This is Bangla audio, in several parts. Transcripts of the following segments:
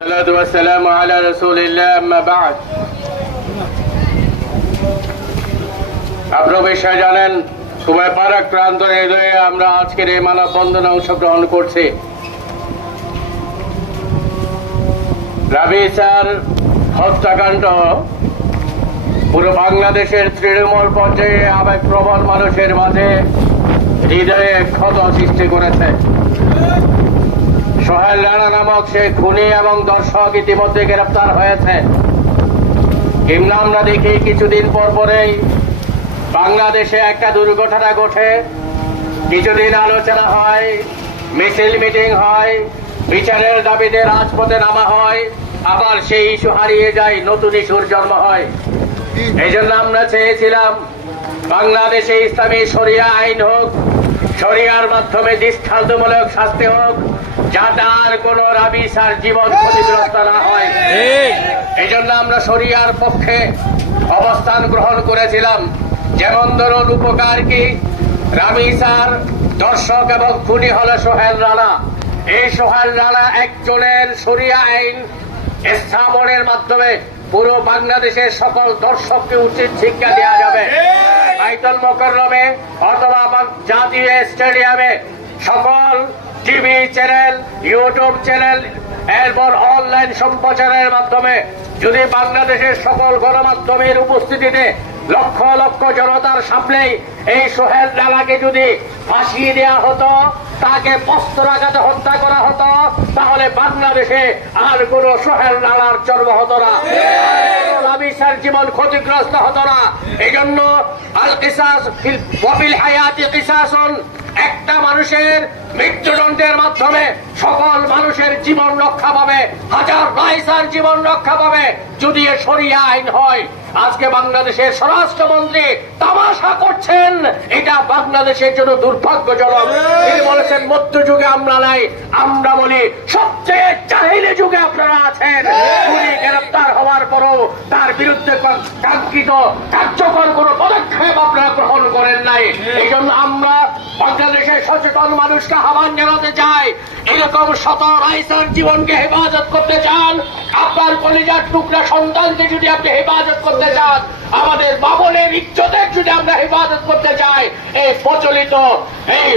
والصلاة والسلام على رسول الله أما بعد আপনারা বিষয় জানেন সুবাই পারাক প্রান্তরে হৃদয়ে আমরা আজকের এই মানববন্ধনে অংশগ্রহণ করছি। রাবি স্যার হত্যাকাণ্ড পুরো বাংলাদেশের তৃণমূল পর্যায়ে আবেগপ্রবণ মানুষের মাঝে হৃদয়ে ক্ষত সৃষ্টি করেছে। সোহেল রানা নামক সে খুনি এবং দর্শক ইতিমধ্যে গ্রেপ্তার হয়েছে। কিন্তু আমরা দেখি কিছুদিন পরেই বাংলাদেশে একটা দুর্ঘটনা ঘটে, কিছুদিন আলোচনা হয়, মিছিল মিটিং হয়, বিচারের দাবিতে রাজপথে নামা হয়, আবার সেই ইস্যু হারিয়ে যায়, নতুন ইস্যুর জন্ম হয়। এই জন্য আমরা চেয়েছিলাম বাংলাদেশে ইসলামী শরিয়া আইন হোক, শরিয়ার মাধ্যমে দৃষ্টান্তমূলক শাস্তি হোক, যাতে আর কোন রাবি স্যার জীবন ক্ষতিগ্রস্ত না হয়। এই জন্য আমরা শরিয়ার পক্ষে অবস্থান গ্রহণ করেছিলাম। যেমন ধরুন, উপকার কি, রাবি স্যার দর্শক এবং খুনি হল সোহেল রানা। এই সোহেল রানা একজনের শরিয়া আইন স্থাপনের মাধ্যমে পুরো বাংলাদেশের সকল দর্শককে উচিত শিক্ষা দেওয়া যাবে। বাইতুল মোকাররমে অথবা জাতীয় স্টেডিয়ামে সকল টিভি চ্যানেল, ইউটিউব চ্যানেল, এরপর অনলাইন সম্প্রচারের মাধ্যমে যদি বাংলাদেশের সকল গণমাধ্যমের উপস্থিতিতে লক্ষ লক্ষ জনতার সামনেই এই সোহেল রানাকে যদি ফাঁসিয়ে দেওয়া হতো, তাকে বস্ত্রাঘাতে হত্যা করা হতো, তাহলে বাংলাদেশে আর কোন সোহেল রানার জন্ম হতো না, রাবি স্যার জীবন ক্ষতিগ্রস্ত হতো না। এই জন্য আল কিসাস ওয়াফিল হায়াতি কিসাসুন, একটা মানুষের মৃত্যুদণ্ডের মাধ্যমে সকল মানুষের জীবন রক্ষা পাবে, হাজার রাইসার জীবন রক্ষা পাবে যদি এ শরিয়া আইন হয়। আজকে বাংলাদেশের স্বরাষ্ট্রমন্ত্রী তামাশা করছেন, এটা বাংলাদেশের জন্য দুর্ভাগ্যজনক। তিনি বলেছেন মধ্যযুগে আমরা নাই, আমরা বলি সবচেয়ে জাহিলি যুগে আপনারা আছেন। উনি গ্রেপ্তার হওয়ার পরও তার বিরুদ্ধে কাঙ্ক্ষিত কার্যকর কোন পদক্ষেপ আপনারা গ্রহণ করেন নাই। এই জন্য আমরা বাংলাদেশের সচেতন মানুষকে আহ্বান জানাতে চাই, এরকম শত রাইসার জীবনকে হেফাজত করতে চান, আপনার কলিজার টুকরা সন্তানকে যদি আপনি হেফাজত করতে চান, আমাদের বাবনের ইজ্জতের যদি আমরা হেফাজত করতে চাই, এই প্রচলিত এই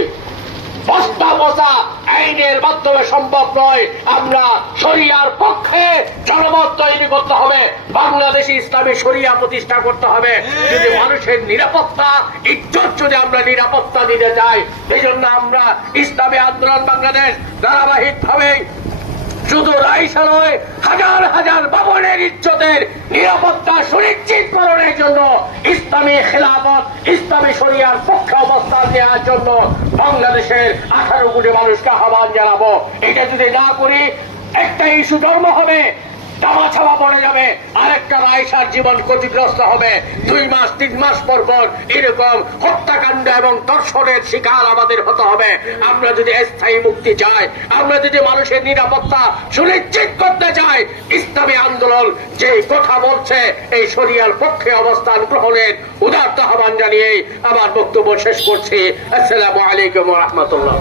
বস্তা বসা আইনের মাধ্যমে সম্ভব নয়। আমরা শরিয়ার পক্ষে জনমত তৈরি করতে হবে, বাংলাদেশে ইসলামী শরিয়া প্রতিষ্ঠা করতে হবে। যদি মানুষের নিরাপত্তা, ইজ্জত যদি আমরা নিরাপত্তা দিতে চাই, এই জন্য আমরা ইসলামী আন্দোলন বাংলাদেশ ধারাবাহিকভাবে শুধু রাইসা নয়, হাজার হাজার বাবনের ইজ্জতের নিরাপত্তা সুনিশ্চিতকরণের জন্য ইসলামী খেলাফত, ইসলামী শরিয়ার পক্ষে অবস্থান নেওয়ার জন্য বাংলাদেশের 18 কোটি মানুষকে আহ্বান জানাবো। এটা যদি না করি, একটা ইস্যু জন্ম হবে, দামাছাপা পড়ে যাবে, আরেকটা রাইসার জীবন ক্ষতিগ্রস্ত হবে। 2 মাস 3 মাস পর পর এরকম হত্যাকাণ্ড এবং দর্শনের শিকার আমাদের হতে হবে। আমরা যদি স্থায়ী মুক্তি চাই, আমরা যদি মানুষের নিরাপত্তা সুনিশ্চিত করতে চাই, ইসলামী আন্দোলন যে কথা বলছে এই শরিয়ার পক্ষে অবস্থান গ্রহণের উদাত্ত আহ্বান জানিয়ে আমার বক্তব্য শেষ করছি। আসসালামু আলাইকুম ওয়া রাহমাতুল্লাহ।